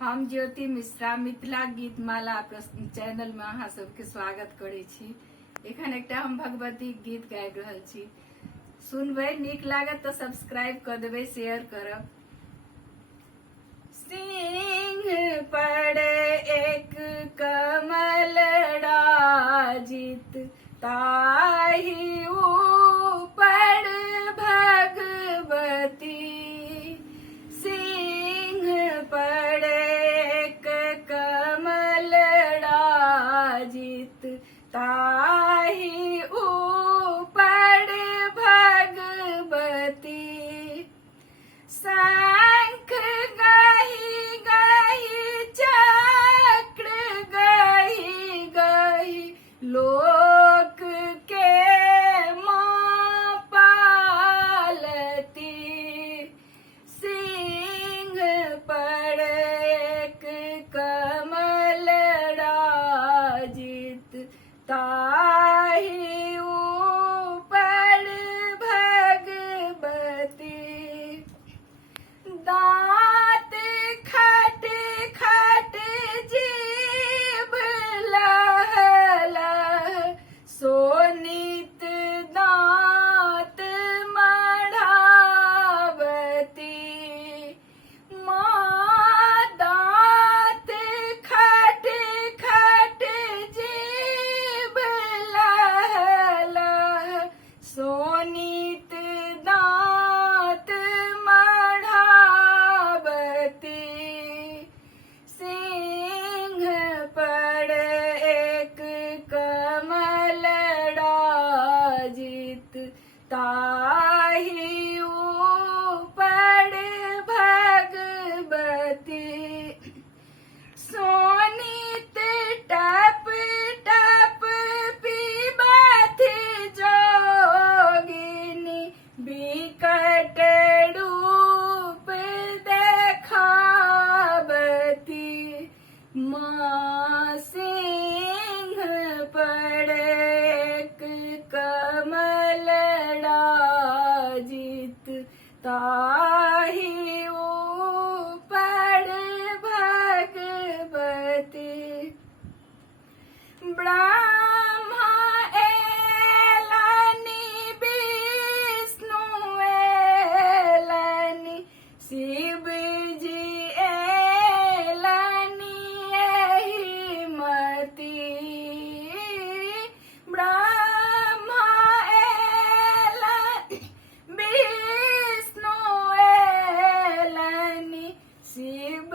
हम ज्योति मिश्रा मिथिला गीत माला चैनल में अहाँ सबके स्वागत करे छी। एखन एकटा हम भगवती गीत गाबि रहल छी, सुनबै, नीक लागत तो सब्सक्राइब कर देबै, शेयर करब। सिंह पर एक कमल राजित ताहि ऊपर भगवती। सिंह पर एक कमल राजित ताहि ऊपर भगवती। शंख गाहि गाहि चक्र गाहि गाहि लोक के माँ पालती। सिंह पर एक कमल राजित ताहि ऊपर भगवती। दांत खट खट जीभ लह लह सोनित दांत मढ़ावती। माँ दांत खट खट जीभ लह लह सोनित दांत मढ़ावती। सिंह पर एक कमल राजित ताहि ऊपर भगवती। सोनित टप टप पीबत जोगिनी बिकट रूप देखावती। माँ सिंह पर एक कमल राजित ताहि ऊपर भगवती। ब्रह्मा एलनि विष्णु एलनि शिव जी एलनि एहि मति। ब्रह्मा एलनि विष्णु एलनि शिव